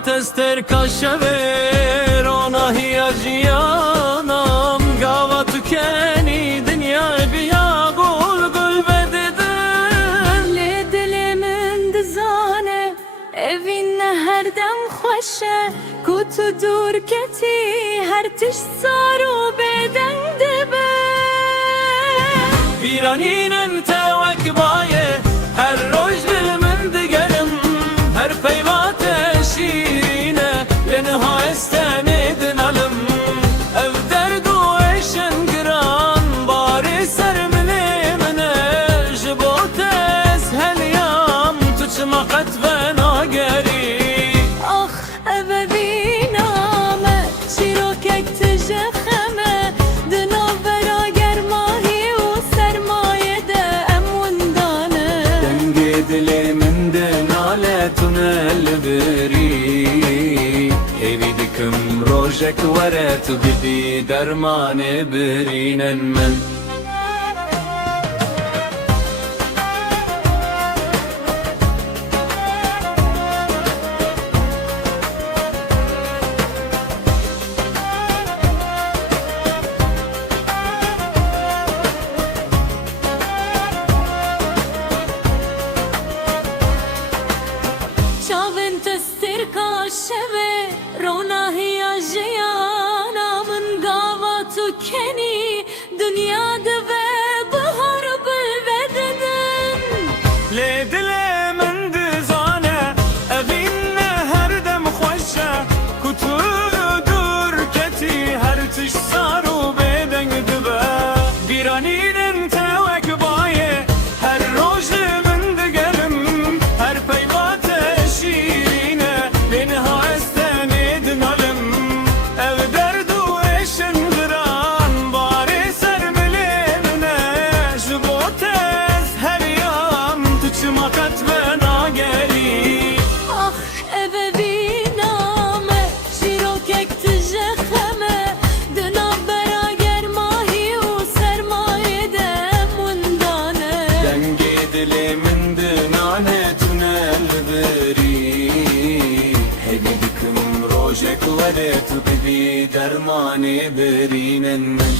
تستر كشفر ona hiyaciyanam Gava tükeni dünya biya gul gul bededin Le dilimin dizane Evinne her dem xoşe Kutu dur keti Her tiş saru beden dibe Viraninen tevek baye Her roj dilimin digerim Her peyvate şirine Lenha estemedin alım Ev derdu eşen giran Bari sermilimine Jibotes helyam Tuçma katven ageri Ah eve biname Şirokek tijexeme Dinavera germahi U sermayede emundane Dengi dilimin denale tunel beri Evi dikim rojek veret Bibi dermane birinen men Çavin testir kaşeve Rona hiyajiyana Min gava tükeni Dünyada ve bahar bilvededin Le dilimin dizane Evinne her dem xoşe Kutu dur keti Her tiş saru beden dibe Viraninin tevek baye Her roj limin digerim Her peyvate şirine Lenha estemedin alım Ev derdu eşin giran Bari sermilimine Jibotes her yam Tıçma katven ageri Ah eve biname Şirokek tijexeme Dinavera germahi U sermayede emundane Dengi dilimin dinane tünel beri Hedi dikim rojek veret Bibi dermane birinen men